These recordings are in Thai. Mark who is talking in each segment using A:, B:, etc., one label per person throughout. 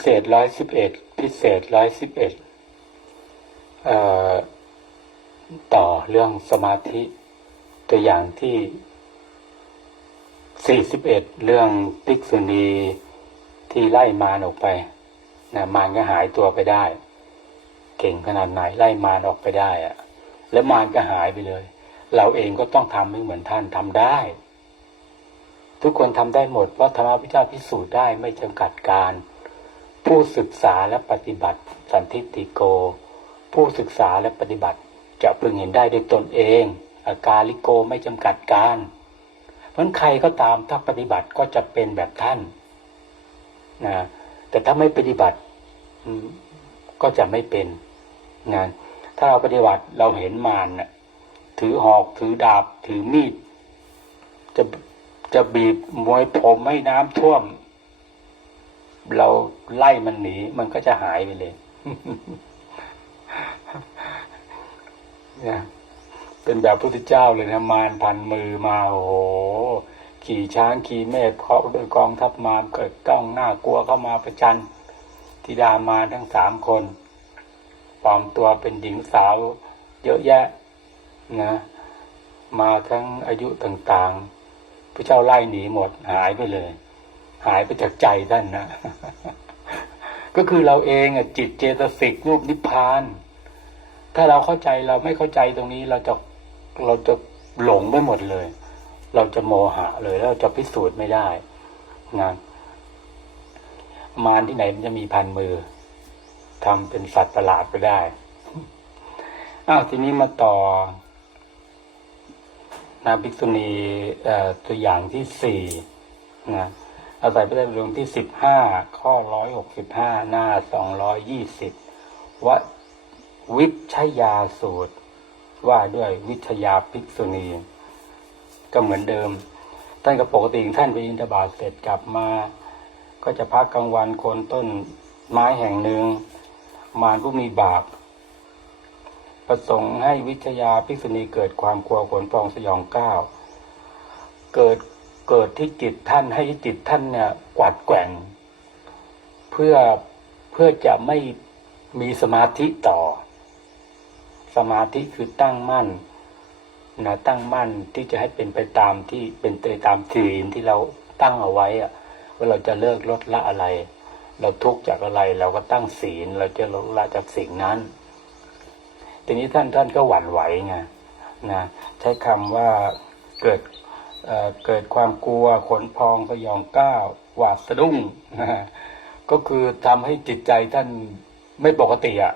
A: เศษร้อยสิบเอ็ดพิเศษร้อยสิบเอ็ดต่อเรื่องสมาธิตัวอย่างที่สี่สิบเอ็ดเรื่องภิกษุณีที่ไล่มารออกไปนะมารก็หายตัวไปได้ เก่งขนาดไหนไล่มารออกไปได้อะแล้วมารก็หายไปเลย เราเองก็ต้องทำให้เหมือนท่านทำได้ ทุกคนทำได้หมดเพราะธรรมะพิจารพิสูจน์ได้ไม่จำกัดการ ผู้ศึกษาและปฏิบัติ สันทิติโก ผู้ศึกษาและปฏิบัติ จะพึงเห็นได้ด้วยตนเองอาการลิโกไม่จำกัดการเพราะใครก็ตามถ้าปฏิบัติก็จะเป็นแบบท่านนะแต่ถ้าไม่ปฏิบัติก็จะไม่เป็นนะถ้าเราปฏิบัติเราเห็นมารนะถือหอกถือดาบ ถือมีด จะจะบีบมวยผมให้น้ำท่วม เราไล่มันหนี มันก็จะหายไปเลยเนี่ยเป็นแบบพระพุทธเจ้าเลยนะมารพันมือมาโอ้โหขี่ช้างขี่เมฆเพาะด้วยกองทัพมารเกิดก้องหน้ากลัวเข้ามาประจันธิดามาทั้งสามคนปลอมตัวเป็นหญิงสาว เยอะแยะนะ มาทั้งอายุต่างๆพระเจ้าไล่หนีหมดหายไปเลย หายไปจากใจท่านนะก็คือเราเองอะจิตเจตสิกรูปนิพพาน ถ้าเราเข้าใจเราไม่เข้าใจตรงนี้เราจะเราจะหลงไปหมดเลย เราจะโมหะเลยแล้วจะพิสูจน์ไม่ได้งานมารที่ไหนมันจะมีพันมือทำเป็นสัตว์ประหลาดไปได้อ้าวทีนี้มาต่อนาภิกษุณีตัวอย่างที่สี่นะ อาศัยพระไตรปิฎกที่สิบห้าข้อร้อยหกสิบห้าหน้าสองร้อยยี่สิบววิชยาสูตร ว่าด้วยวิชยาภิกษุณี ก็เหมือนเดิม ท่านกับปกติท่านไปอินทบาทเสร็จกลับมา ก็จะพักกลางวันโคนต้นไม้แห่งหนึ่ง มารผู้มีบาป ประสงค์ให้วิทยาภิกษุณีเกิดความกลัวขนพองสยองก้าวเกิด เกิดที่จิตท่านให้จิตท่านเนี่ยกวัดแกว่ง เพื่อเพื่อจะไม่มีสมาธิต่อ สมาธิคือตั้งมั่นนะตั้งมั่นที่จะให้เป็นไปตามที่เป็นไปตามศีลที่เราตั้งเอาไว้อะว่าเราจะเลิกลดละอะไร เราทุกข์จากอะไรเราก็ตั้งศีลเราจะลดละจากสิ่งนั้น ทีนี้ท่านท่านก็หวั่นไหวไงนะใช้คำว่าเกิด เกิดความกลัวขนพองสยองก้าวหวาดสะดุ้งก็คือทำให้จิตใจท่านไม่ปกติอะ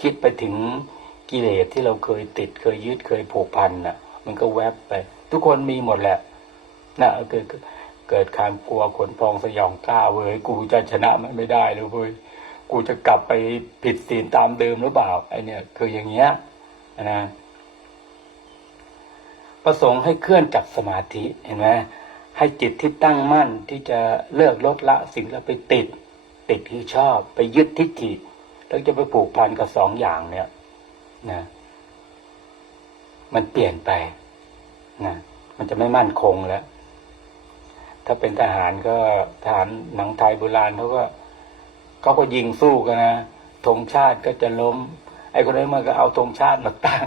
A: คิดไปถึงกิเลสที่เราเคยติดเคยยึดเคยผูกพันน่ะ มันก็แวบไป ทุกคนมีหมดแหละนะเกิดเกิดการกลัวขนพองสยองก้าวเว้ยกูจะชนะมันไม่ได้เลยเว้ยกูจะกลับไปผิดศีลตามเดิมหรือเปล่าไอเนี่ย คืออย่างเงี้ยนะ ประสงค์ให้เคลื่อนจากสมาธิเห็นไหมให้จิตที่ตั้งมั่นที่จะเลิกลดละสิ่งแล้วไปติด ติดที่ชอบ ไปยึดทิฏฐิแล้วจะไปผูกพันกับสองอย่างเนี่ยนะมันเปลี่ยนไปนะมันจะไม่มั่นคงแล้ว ถ้าเป็นทหารก็ทหารหนังไทยโบราณเขาก็เขาก็ยิงสู้กันนะธงชาติก็จะล้ม ไอ้คนนั้นมันก็เอาธงชาติมาตั้ง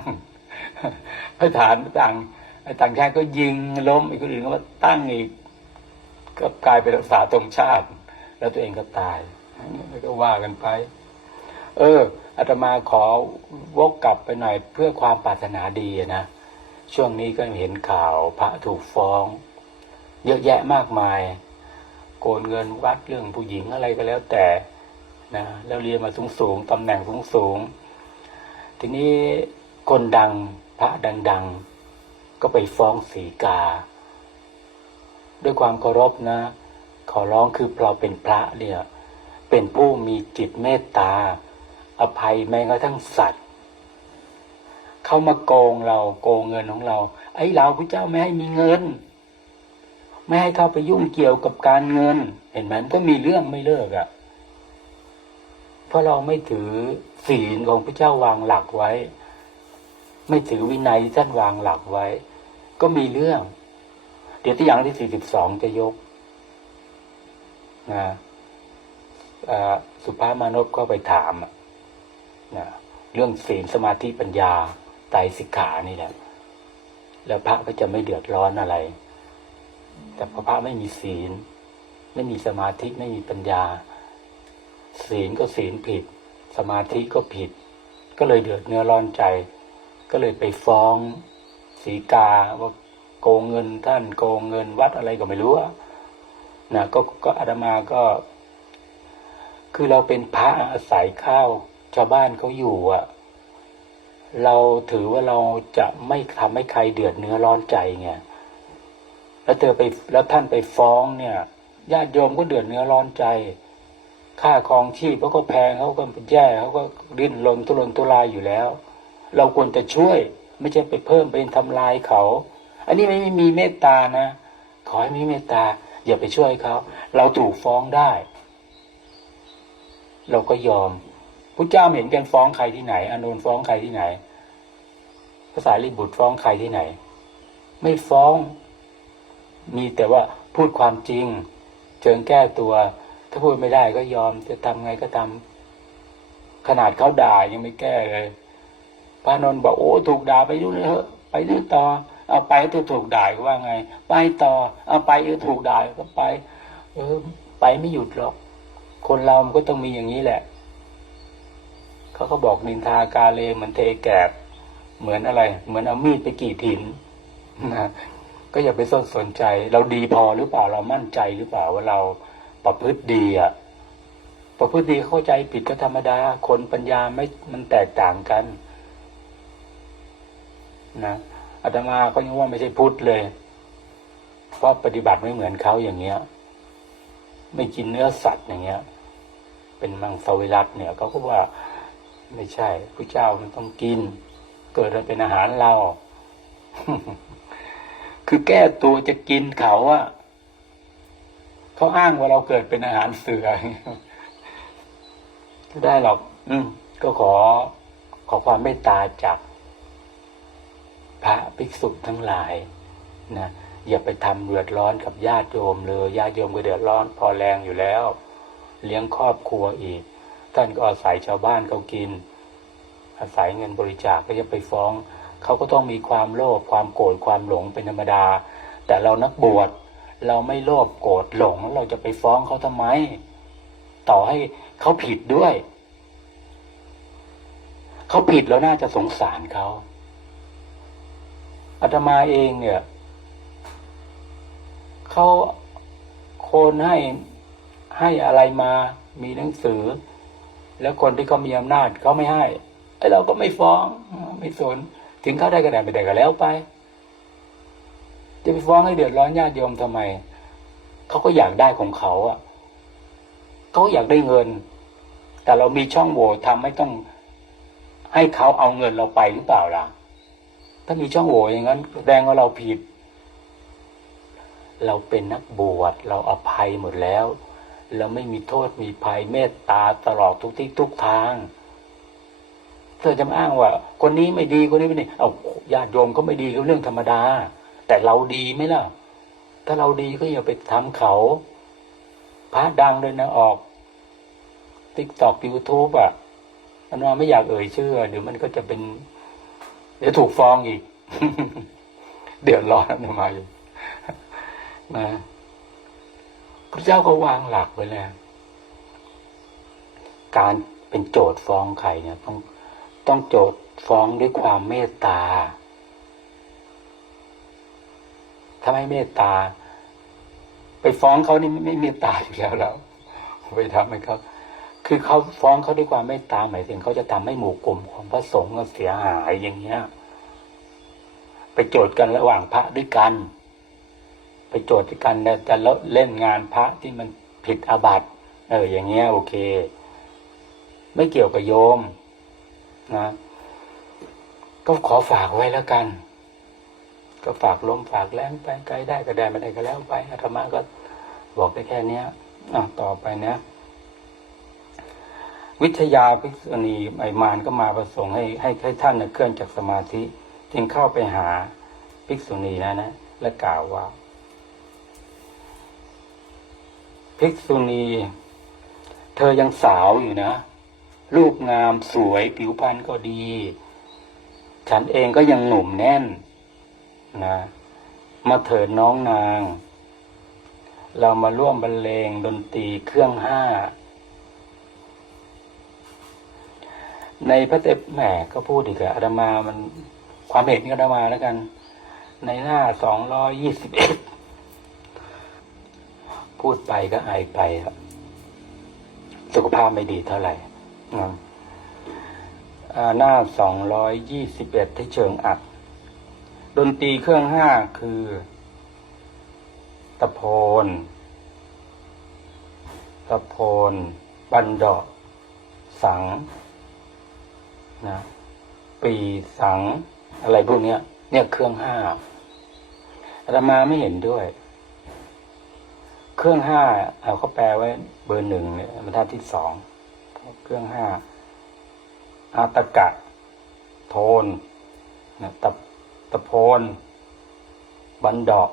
A: ไอ้ฐานต่าง ต่างชาติก็ยิงล้มอีกคนอื่นก็มาตั้งอีกก็กลายเป็นรักษาธงชาติ แล้วตัวเองก็ตายแล้วก็ว่ากันไป เอออาตมาขอวกกลับไปหน่อยเพื่อความปรารถนาดีนะช่วงนี้ก็เห็นข่าวพระถูกฟ้อง เยอะแยะมากมาย โกนเงินวัดเรื่องผู้หญิงอะไรก็แล้วแต่นะแล้วเรียนมาสูงสูงตำแหน่งสูงสูงทีนี้คนดังพระดังๆ ก็ไปฟ้องสีกา ด้วยความเคารพนะ ขอร้องคือเราเป็นพระเนี่ย เป็นผู้มีจิตเมตตา อภัยแม้กระทั่งสัตว์ เขามาโกงเราโกงเงินของเรา ไอ้เราพระเจ้าไม่ให้มีเงิน ไม่ให้เข้าไปยุ่งเกี่ยวกับการเงิน เห็นไหมก็มีเรื่องไม่เลิกอะ่ะเพราะเราไม่ถือศีลของพระเจ้าวางหลักไว้ ไม่ถือวินัยท่านวางหลักไว้ ก็มีเรื่อง เดี๋ยวที่อย่างที่สี่สิบสองจะยกนะสุภาพมานพก็ไปถามนะเรื่องศีลสมาธิปัญญาไตรสิกขานี่แหละ แล้วพระก็จะไม่เดือดร้อนอะไร แต่พอพระไม่มีศีล ไม่มีสมาธิไม่มีปัญญา ศีลก็ศีลผิด สมาธิก็ผิด ก็เลยเดือดเนื้อร้อนใจ ก็เลยไปฟ้อง สีกาว่าโกงเงินท่านโกงเงินวัดอะไรก็ไม่รู้นะก็ก็อาตมาก็ คือเราเป็นพระอาศัยข้าวชาวบ้านเขาอยู่อะ เราถือว่าเราจะไม่ทำให้ใครเดือดเนื้อร้อนใจไงแล้วเธอไปแล้วท่านไปฟ้องเนี่ยญาติโยมก็เดือดเนื้อร้อนใจ ค่าครองชีพเขาก็แพงเขาก็แย่เขาก็ดิ้นรนทุรนทุรายอยู่แล้ว เราควรจะช่วย ไม่ใช่ไปเพิ่มเป็นทำลายเขา อันนี้ไม่มีเมตตานะ ขอให้มีเมตตา อย่าไปช่วยเขา เราถูกฟ้องได้ เราก็ยอมพระเจ้าเห็นกันฟ้องใครที่ไหนอานนท์ฟ้องใครที่ไหนภาษาลิบุตรฟ้องใครที่ไหน ไม่ฟ้อง มีแต่ว่าพูดความจริงเชิงแก้ตัว ถ้าพูดไม่ได้ก็ยอมจะทำไงก็ทำขนาดเขาด่ายังไม่แก้เลย พระนนท์บอกโอ้ถูกด่าไปดูเลยเถอะไปดูต่อ เอาไปถ้าถูกด่าก็ว่าไง ไปต่อ เอาไปเออถูกด่าก็ไป เออ ไปไม่หยุดหรอก คนเรามันก็ต้องมีอย่างนี้แหละเขาก็บอกนินทากาเลเหมือนเทแกบเหมือนอะไร เหมือนเอามีดไปกีดหินนะก็อย่าไปสนสนใจ เราดีพอหรือเปล่าเรามั่นใจหรือเปล่าว่าเราประพฤติดีอะประพฤติดีเข้าใจผิดก็ธรรมดา คนปัญญาไม่มันแตกต่างกัน นะอาตมาก็ยังว่าไม่ใช่พุทธเลย เพราะปฏิบัติไม่เหมือนเขาอย่างเงี้ย ไม่กินเนื้อสัตว์อย่างเงี้ย เป็นมังสวิรัตเนี่ยเขาก็ว่าไม่ใช่พระเจ้ามันต้องกิน เกิดมาเป็นอาหารเรา คือแก้ตัวจะกินเขาอะเขาอ้างว่าเราเกิดเป็นอาหารเสือไม่ได้หรอก อืมก็ขอขอความเมตตาจาก พระภิกษุทั้งหลายนะอย่าไปทำเดือดร้อนกับญาติโยมเลยญาติโยมก็เดือดร้อนพอแรงอยู่แล้ว เลี้ยงครอบครัวอีก ท่านก็อาศัยชาวบ้านเขากิน อาศัยเงินบริจาคก็จะไปฟ้องเขาก็ต้องมีความโลภความโกรธความหลงเป็นธรรมดา แต่เรานักบวชเราไม่โลภโกรธหลงเราจะไปฟ้องเขาทำไม ต่อให้เขาผิดด้วย เขาผิดแล้วน่าจะสงสารเขา อาตมาเองเนี่ยเขาโคนให้ให้อะไรมามีหนังสือ แล้วคนที่เขามีอำนาจเขาไม่ให้ไอ้เราก็ไม่ฟ้องไม่สนถึงเขาได้กระดาษไปได้ก็แล้วไป จะไปฟ้องให้เดือดร้อนญาติโยมทำไมเขาก็อยากได้ของเขาอะเขาอยากได้เงิน แต่เรามีช่องโหว่ทำให้ต้องให้เขาเอาเงินเราไปหรือเปล่าล่ะ ถ้ามีช่องโหว่อย่างนั้นแสดงว่าเราผิด เราเป็นนักบวชเราอภัยหมดแล้ว เราไม่มีโทษมีภัยเมตตาตลอดทุกที่ทุกทาง เธอจะมาอ้างว่า คนนี้ไม่ดีคนนี้ไม่ดีเอาญาติโยมก็ไม่ดีก็เรื่องธรรมดา แต่เราดีไหมล่ะ ถ้าเราดีก็อย่าไปทำเขาพระดังเลยนะออกติ๊กตอกยูทูบอะอันว่าไม่อยากเอ่ยชื่อเดี๋ยวมันก็จะเป็น ดี๋ยวถูกฟ้องอีก เดือดร้อนนะมาอยู่นะพระเจ้าก็วางหลักไว้แล้วการเป็นโจทย์ฟ้องใครเนี่ย ต้องต้องโจทย์ฟ้องด้วยความเมตตา ถ้าไม่เมตตา ไปฟ้องเขานี่ไม่ไม่เมตตาอยู่แล้วแล้วไปทำให้เขา คือเขาฟ้องเขาด้วยความเมตตามหมายถึงเขาจะทำให้หมู่กลุ่มของพระสงฆ์เสียหายอย่างเงี้ย ไปโจทย์กันระหว่างพระด้วยกัน ไปโจทย์กันแล้วจะเล่นงานพระที่มันผิดอาบัติเออ อย่างเงี้ย โอเค ไม่เกี่ยวกับโยมนะ ก็ขอฝากไว้แล้วกัน ก็ฝากลมฝากแรงไปไกลได้ก็ได้ไม่ได้ก็แล้วไปอาตมาก็บอกได้แค่เนี้ยอะต่อไปเนี้ย วิทยาภิกษุณีไอมานก็มาประสงค์ให้ให้ให้ท่านเนี่ยเคลื่อนจากสมาธิ จึงเข้าไปหาภิกษุณีนะนะ และกล่าวว่า ภิกษุณี เธอยังสาวอยู่นะ รูปงามสวยผิวพรรณก็ดี ฉันเองก็ยังหนุ่มแน่นนะมาเถิดน้องนาง เรามาร่วมบรรเลงดนตรีเครื่องห้า ในพระเตปแหมก็พูดอีกอะอาตมามันความเห็นก็อาตมาแล้วกัน ในหน้าสองร้อยยี่สิบเอ็ดพูดไปก็อายไปครับสุขภาพไม่ดีเท่าไหร่นะหน้าสองร้อยยี่สิบเอ็ดที่เชิงอัด ดนตรีเครื่องห้าคือ ตะโพน ตะโพน บันดอกสัง นะปีสังอะไรพวกเนี้ย เนี่ยเครื่องห้าอามาไม่เห็นด้วย เครื่องห้าเอาเขาแปลไว้ เบอร์หนึ่งเนี่ยบรรทัดที่สองเครื่องห้าอาตกะ โทนนะตะตะโพน บันดอก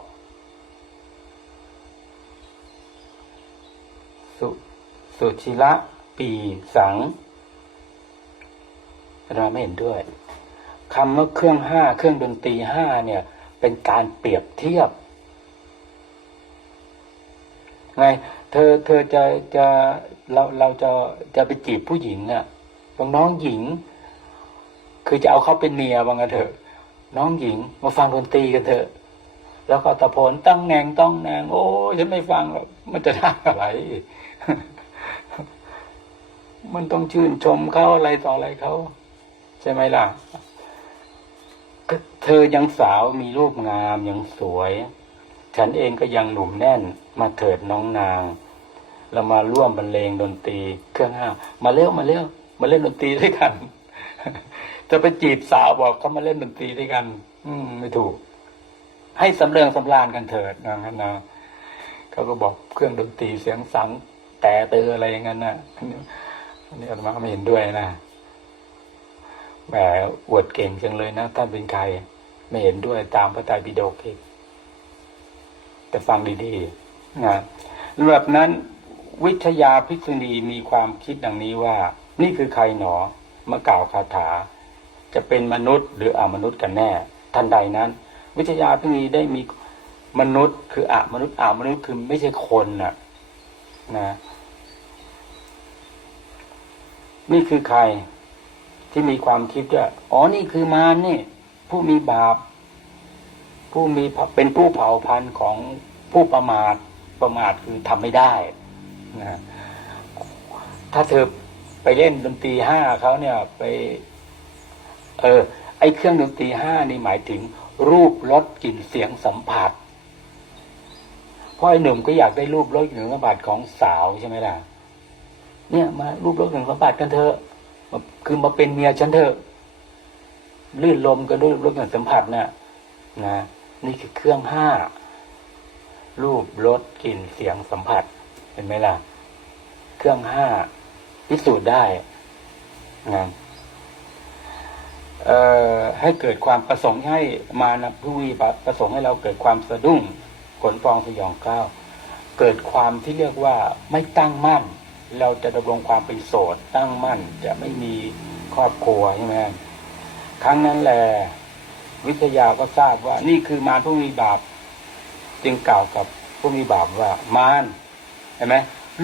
A: สุ สุชิระ ปีสัง อาตมาไม่เห็นด้วยคำว่าเครื่องห้าเครื่องดนตรีห้าเนี่ย เป็นการเปรียบเทียบ ไง เธอเธอจะจะเราเราจะจะไปจีบผู้หญิงน่ะน้องหญิง คือจะเอาเขาเป็นเมียว่างั้นเถอะ น้องหญิงมาฟังดนตรีกันเถอะ แล้วก็ตะโพนตั้งแนงต้องแนง โอ้ฉันไม่ฟังหรอกมันจะได้อะไรมันต้องชื่นชมเขาอะไรต่ออะไรเขา ใช่ไหมล่ะ เธอยังสาวมีรูปงามยังสวย ฉันเองก็ยังหนุ่มแน่น มาเถิดน้องนาง เรามาร่วมบรรเลงดนตรี เครื่องห้ามาเร็วมาเร็วมาเล่นดนตรีด้วยกันจะไปจีบสาวบอกเขามาเล่นดนตรีด้วยกัน อืมไม่ถูก ให้สำเริงสำราญกันเถิดนะนะเขาก็บอกเครื่องดนตรีเสียงสังแต่เตออะไรอย่างนั้นนะอันนี้อันนี้อาตมาไม่เห็นด้วยนะ แหมอวดเก่งจังเลยนะ ท่านเป็นใคร ไม่เห็นด้วยตามพระไตรปิฎกอีกแต่ฟังดีๆนะแบบนั้นวิทยาภิกษุณีมีความคิดดังนี้ว่า นี่คือใครหนอมากล่าวคาถา จะเป็นมนุษย์หรืออมนุษย์กันแน่ ทันใดนั้น วิทยาภิกษุณีได้มีมนุษย์ คืออมนุษย์อมนุษย์คือไม่ใช่คนน่ะ นะ นี่คือใคร ที่มีความคิดว่าอ๋อนี่คือมารนี่ ผู้มีบาป ผู้มีเป็นผู้เผ่าพันธุ์ของผู้ประมาทประมาทคือทำไม่ได้นะถ้าเธอไปเล่นดนตรีห้าเขาเนี่ย ไป เออ ไอเครื่องดนตรีห้านี่หมายถึง รูปรสกลิ่นเสียงสัมผัสเพราะไอหนุ่มก็อยากได้รูปรสกลิ่นสัมผัสของสาวใช่ไหมล่ะ เนี่ยมารูปรสกลิ่นสัมผัสกันเถอะ คือมาเป็นเมียฉันเถอะลื่นลมกันด้วยรสกลิ่นสัมผัสน่ะนะนี่คือเครื่องห้ารูปรสกลิ่นเสียงสัมผัส เห็นไหมล่ะ เครื่องห้าพิสูจน์ได้นะเอ่อให้เกิดความประสงค์ให้มานะผู้วิบัติประสงค์ให้เราเกิดความสะดุ้งขนฟองสยองก้าวเกิดความที่เรียกว่าไม่ตั้งมั่น เราจะดำรงความเป็นโสดตั้งมั่นจะไม่มีครอบครัวใช่ไหมครั้งนั้นแหละวิทยาก็ทราบว่า นี่คือมารผู้มีบาป จึงกล่าวกับผู้มีบาปว่ามารเห็นไหม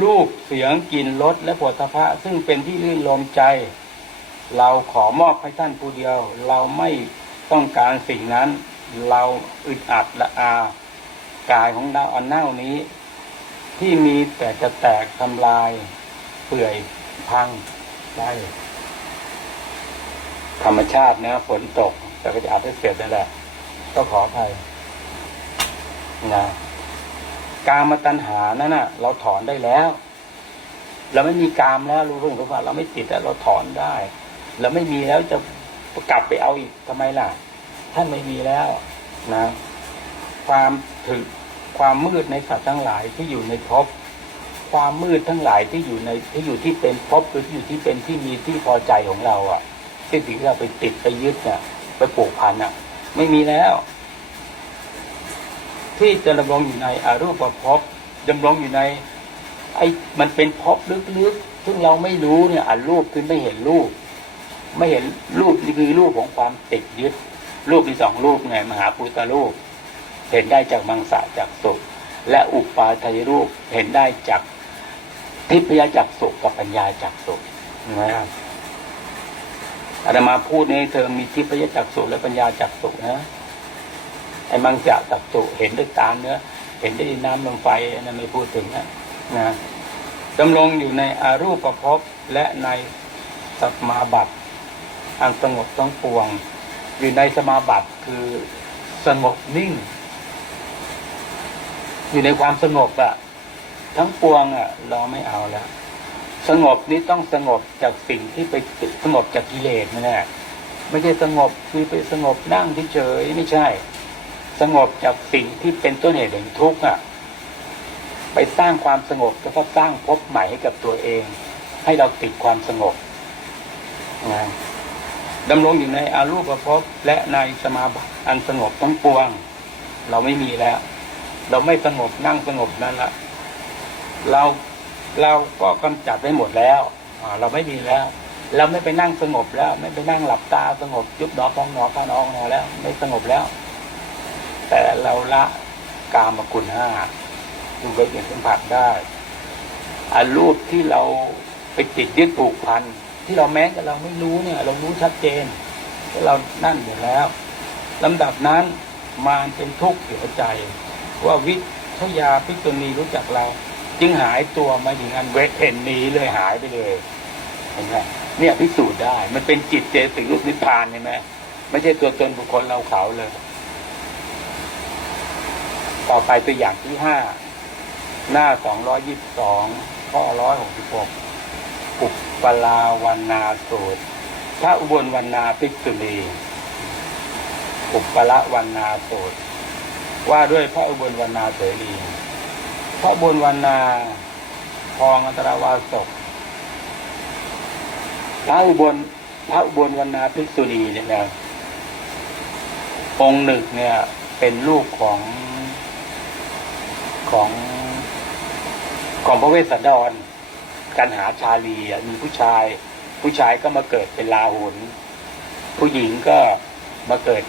A: รูปเสียงกลิ่นรสและผลพระซึ่งเป็นที่ลื่นลมใจ เราขอมอบให้ท่านผู้เดียว เราไม่ต้องการสิ่งนั้น เราอึดอัดละอากายของเราอันเน่านี้ ที่มีแต่จะแตกทำลาย เปื่อยพังได้ธรรมชาตินะฝนตก แต่ก็จะอาจจะเสร็จนั่นแหละ ก็ขออภัยนะกามาตัณหานั่นน่ะ เราถอนได้แล้ว เราไม่มีกามแล้วรู้เรื่องรู้ว่าเราไม่ติดแล้วเราถอนได้ เราไม่มีแล้วจะกลับไปเอาอีกทำไมล่ะ ท่านไม่มีแล้วนะ ความถึกความมืดในสัตว์ทั้งหลายที่อยู่ในภพ ความมืดทั้งหลายที่อยู่ในที่อยู่ที่เป็นภพหรือที่อยู่ที่เป็นที่มีที่พอใจของเราอะที่สิ่งที่เราไปติดไปยึดเนี่ยไปปลูกพันอะ ไม่มีแล้ว ที่จะดำรงอยู่ในอารูปภพดำรงอยู่ใน ไอ้มันเป็นภพลึกๆซึ่งเราไม่รู้เนี่ยอ่านรูปคือไม่เห็นรูป ไม่เห็นรูปนี่คือรูปของความติดยึด รูปมีสองรูปไงมหาพุทธรูป เห็นได้จากมังสะจากสุและอุปาทายรูปเห็นได้จาก ทิพยจักสุกับปัญญาจักสุนะครับอาตมาพูดนี้เธอมีทิพยจักสุและปัญญาจักสุนะไอ้มังสะจักสุเห็นด้วยตาเนื้อเห็นได้น้ำลมไฟนนั้นไม่พูดถึงนะนะดำรงอยู่ในอารูปภพและในสัมมาบัติอันสงบทั้งปวง อยู่ในสมาบัติคือสงบนิ่ง อยู่ในความสงบอะ ทั้งปวงอะเราไม่เอาแล้ว สงบนี้ต้องสงบจากสิ่งที่ไปสงบจากกิเลสนั่นแหละไม่ใช่สงบคือไปสงบนั่งเฉยไม่ใช่ สงบจากสิ่งที่เป็นต้นเหตุแห่งทุกข์อะ ไปสร้างความสงบแล้วก็สร้างภพใหม่ให้กับตัวเอง ให้เราติดความสงบนะดำรงอยู่ในอารูปภพและในสมาบัติอันสงบทั้งปวง เราไม่มีแล้ว เราไม่สงบนั่งสงบนั่นละ เราเราก็กำจัดได้หมดแล้วเราไม่มีแล้ว เราไม่ไปนั่งสงบแล้ว ไม่ไปนั่งหลับตาสงบยุบหนอพองหนอข้าน้องนอแล้ว ไม่สงบแล้ว แต่เราละกามกุลห้าดูไปเห็นสัมผัสได้อารูปที่เราไปติดยึดผูกพันที่เราแม้แต่เราไม่รู้เนี่ย เรารู้ชัดเจนว่าเรานั่นอยู่แล้วลำดับนั้นมารเป็นทุกข์เสียใจ ว่าวิทยาพิกณีรู้จักเรา จึงหายตัวมาถึงอันเวทเห็นหนีเลยหายไปเลยเห็นไหมเนี่ยพิสูจน์ได้ มันเป็นจิตเจสิกรูปนิพพานใช่ไหมไม่ใช่ตัวตนบุคคลเราเขาเลย ต่อไปตัวอย่างที่ห้าหน้าสองร้อยี่สิบสองข้อร้อยหกสิบหกอุปลาวันนาสูตรพระอุบลวันนาภิกษุณีอุปละวันนาสูตรว่าด้วยพระอุบลวันนาเสรี พระอุบลวันนาทองอัตราวาสกพระอุบลพระอุบลวันนาภิกษุณีเนี่ยนะองค์หนึ่งเนี่ย เป็นลูกของของของพระเวสสันดรกันหาชาลีอะมีผู้ชาย ผู้ชายก็มาเกิดเป็นลาหุนผู้หญิงก็มาเกิด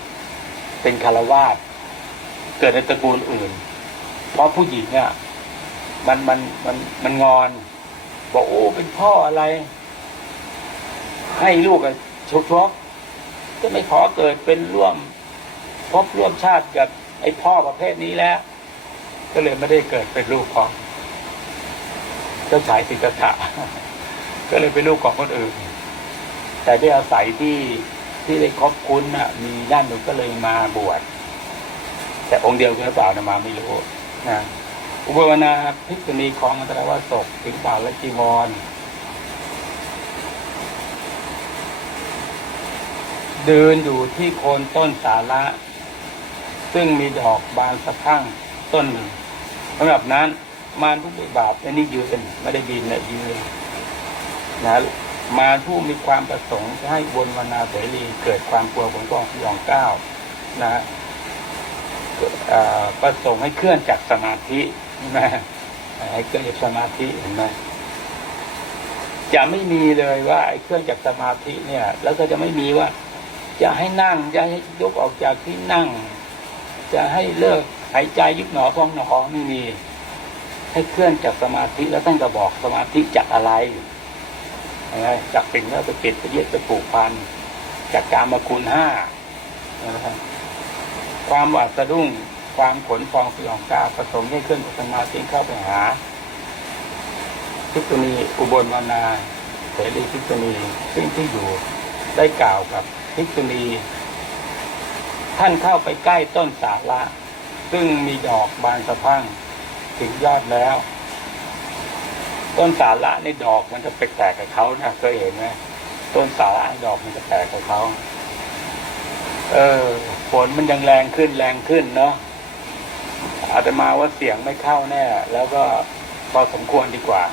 A: เป็นคารวาสเกิดในตระกูลอื่น เพราะผู้หญิงอะ มันมันมันมันงอน บอกโอ้เป็นพ่ออะไร ให้ลูกอะชกชกก็ไม่ขอเกิดเป็นร่วม พบร่วมชาติกับไอ้พ่อประเภทนี้แล้ว ก็เลยไม่ได้เกิดเป็นลูกของเจ้าชายสิทธัตถะก็เลยเป็นลูกของคนอื่น แต่ได้อาศัยที่ที่ได้คบคุ้นน่ะ มีด้านหนึ่งก็เลยมาบวชแต่องค์เดียวกันหรือเปล่านะมาไม่รู้นะ อุบวนาภิกษุณีของอันตรวาสกถึงเปล่าและจีวร เดินอยู่ที่โคนต้นสาระ ซึ่งมีดอกบานสะพั่งต้นหนึ่งสำหรับนั้นมารผู้บิบาปอันนี้ยืนไม่ได้บินนะยืนนะมารผู้มีความประสงค์จะให้บนวนาเสรีเกิดความกลัวผลกองยองเก้านะประสงค์ให้เคลื่อนจากสมาธิ ใช่ไหมให้เคลื่อนจากสมาธิเห็นไหมจะไม่มีเลยว่าไอ้เครื่องจากสมาธิเนี่ย แล้วก็จะไม่มีว่า จะให้นั่งจะให้ยกออกจากที่นั่ง จะให้เลิกหายใจยุบหนอพองหนอไม่มี ให้เคลื่อนจากสมาธิแล้วท่านก็บอกสมาธิจากอะไรเห็นไหมจากสิ่งที่เราไปติดไปเยึดไปผูกพันจากการมาคูณห้านะครับความหวาดสะดุ้ง ความขนฟองสยองก้าผสมให้เคลื่อนจากสมาธิเข้าไปหาพิษุณีอุบลวรรณาเสรีพิษุณีซึ่งที่อยู่ได้กล่าวกับพิษุณี ท่านเข้าไปใกล้ต้นสาระซึ่งมีดอกบานสะพั่งถึงยอดแล้ว ต้นสาระในดอกมันจะแปลกๆกับเขานะเคยเห็นไหมต้นสาระดอกมันจะแปลกกับเขาเออฝนมันยังแรงขึ้นแรงขึ้นเนาะ อาจจะมาว่าเสียงไม่เข้าแน่ แล้วก็พอสมควรดีกว่า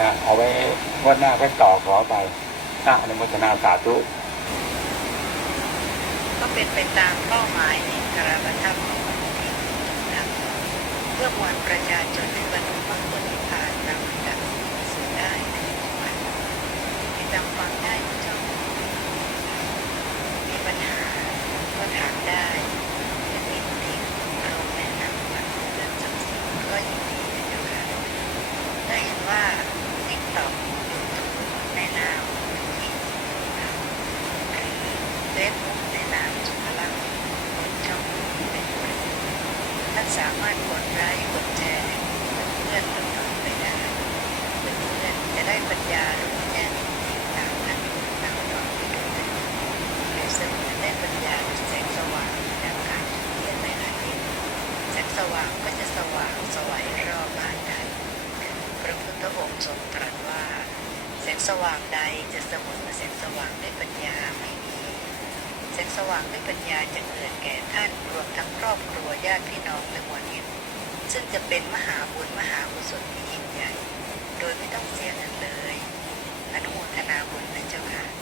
A: นะเอาไว้วันหน้าค่ต่อขอไปน้าในมทนาสาธุ
B: ก็เป็นไปตามเป้าหมายในกรบัทับของนะเพื่อมวลประชาชนในบรรลุมรรคผลนิพพานตามระดับสูงได้ในทุกวันติดตามฟังได้ทุกช่งมีปัญหาก็ถามได้ ก็ยินดีนะเจ้าค่ะถ้เห็นว่าทิกตอกยูทูบในนามที่หรือเฟซบุ๊กในนามสุภลักษณ์คนช่องเป็นประโยชน์ท่านสามารถกดไลค์กดแชร์ให้เพื่อนต่อๆไปได้เพื่อนๆจะได้ปัญญารู้แจ้งต่างท่านต่างต่อไปด้วยเปรียบเสมือนได้ปัญญาเป็นแส ว่างก็จะสว่างสวัยรอบบ้านนั้นพระพุทธองค์ทรงตรัสว่าแสงสว่างใดจะสมอแสงสว่างด้วยปัญญาไม่มีแสงสว่างด้วยปัญญาจะเกิดแก่ท่านรวมทั้งครอบครัวญาติพี่น้องและมวลมิตรซึ่งจะเป็นมหาบุญมหาบุญสุดที่ยิ่งใหญ่ โดยไม่ต้องเสียเงินเลยอนุโมทนาบุญนะเจ้าค่ะ